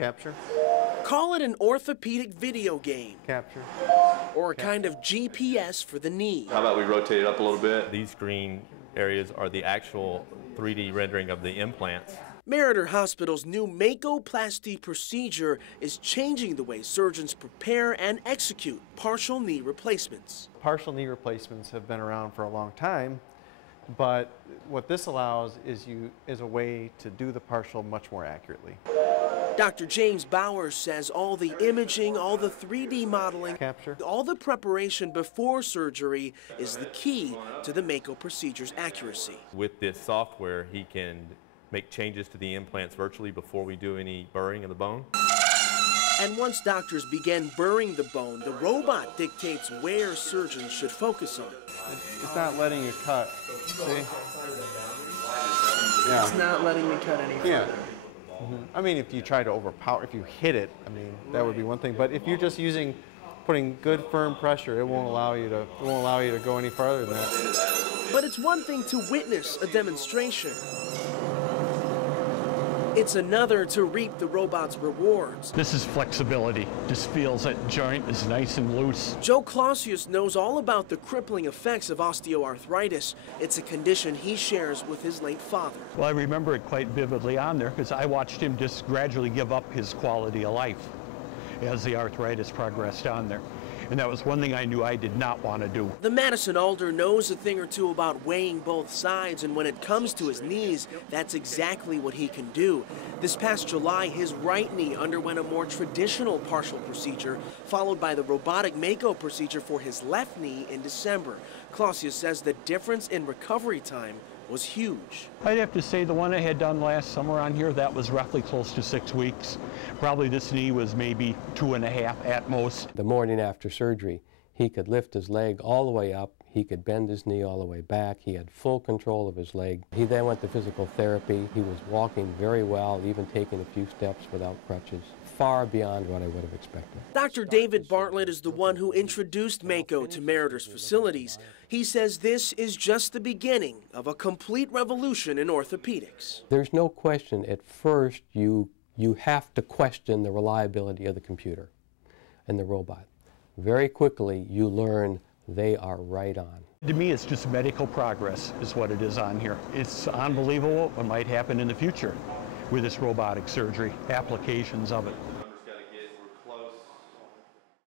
Capture. Call it an orthopedic video game. Capture. Or a kind of GPS for the knee. How about we rotate it up a little bit? These green areas are the actual 3D rendering of the implants. Meriter Hospital's new Makoplasty procedure is changing the way surgeons prepare and execute partial knee replacements. Partial knee replacements have been around for a long time, but what this allows is a way to do the partial much more accurately. Dr. James Bowers says all the imaging, all the 3D modeling, Capture. all the preparation before surgery is the key to the Mako procedure's accuracy. With this software, he can make changes to the implants virtually before we do any burring of the bone. And once doctors begin burring the bone, the robot dictates where surgeons should focus on. It's not letting you cut, see? Yeah. It's not letting me cut any further. Yeah. I mean, if you try to overpower, if you hit it, I mean, that would be one thing. But if you're just putting good firm pressure, it won't allow you to go any farther than that. But it's one thing to witness a demonstration. It's another to reap the robot's rewards. This is flexibility. This feels that joint is nice and loose. Joe Clausius knows all about the crippling effects of osteoarthritis. It's a condition he shares with his late father. Well, I remember it quite vividly on there because I watched him just gradually give up his quality of life as the arthritis progressed on there. And that was one thing I knew I did not want to do. The Madison Alder knows a thing or two about weighing both sides, and when it comes to his knees, that's exactly what he can do. This past July, his right knee underwent a more traditional partial procedure, followed by the robotic Mako procedure for his left knee in December. Clausius says the difference in recovery time was huge. I'd have to say the one I had done last summer on here, that was roughly close to 6 weeks. Probably this knee was maybe 2.5 at most. The morning after surgery, he could lift his leg all the way up, he could bend his knee all the way back, he had full control of his leg. He then went to physical therapy, he was walking very well, even taking a few steps without crutches. Far beyond what I would have expected. Dr. David Bartlett is the one who introduced Mako to Meriter's facilities. He says this is just the beginning of a complete revolution in orthopedics. There's no question at first you have to question the reliability of the computer and the robot. Very quickly you learn they are right on. To me, it's just medical progress is what it is on here. It's unbelievable what might happen in the future with this robotic surgery, applications of it.